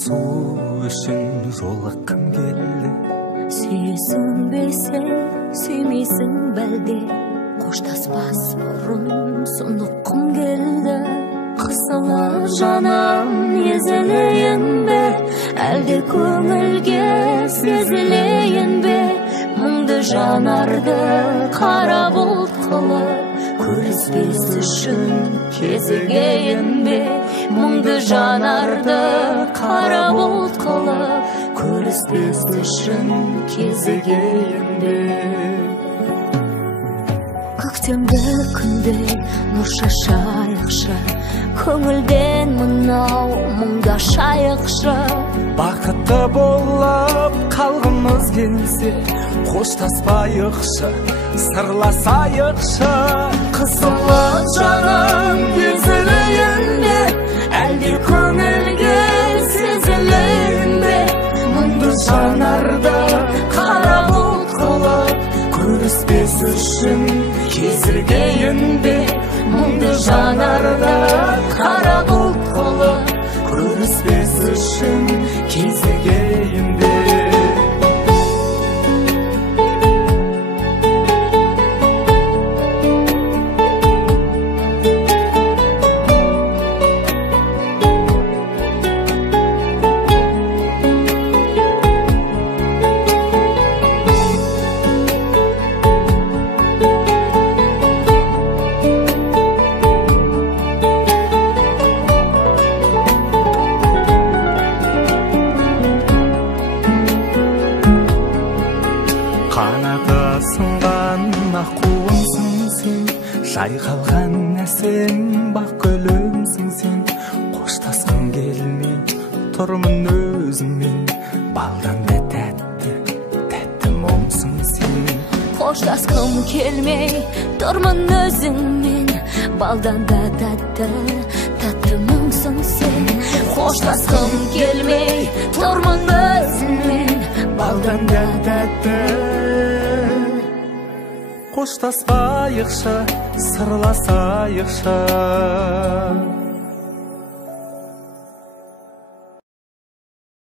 суу үшін жол аққым келді. Сүйесің бейсең, сүймейсің бәлде, қоштаспас бұрын сұныққым келді. Қысылы жаным езілейін бе, әлде көңілге сезілейін бе? Мұңды жанарды қара бұлт қылып, көріспес үшін кезігейін бе? Мұңды жанарды қара бұлт қылып, көріспес үшін кезігейін бе? Көктемгі күнде нұр шашайықшы, көңілден мынау мұңда шайықшы. Бақытты болып қалғымыз келсе, қоштаспайықшы, сырласайықшы. Қысылы жаным езілейін бе, әлде көңілге сезілейін бе? Мұңды жанарды қара бұлт қылып, көріспес үшін кезігейін бе? Мұңды жанарды қара бұлт қылып, көріспес үшін кезігейін бе? Қанаты сынған аққуымсың сен, жайқалған әсем бақ гүлімсің сен. Қоштасқым келмей тұрмын өзіңмен, балдан да тәтті, тәтті мұңсың сен. Қоштасқым келмей тұрмын өзіңмен, балдан да тәтті, тәтті мұңсың сен. Қоштасқым келмей тұрмын өзіңмен, балдан да тәтті. Қоштаспайықшы, сырласайықшы.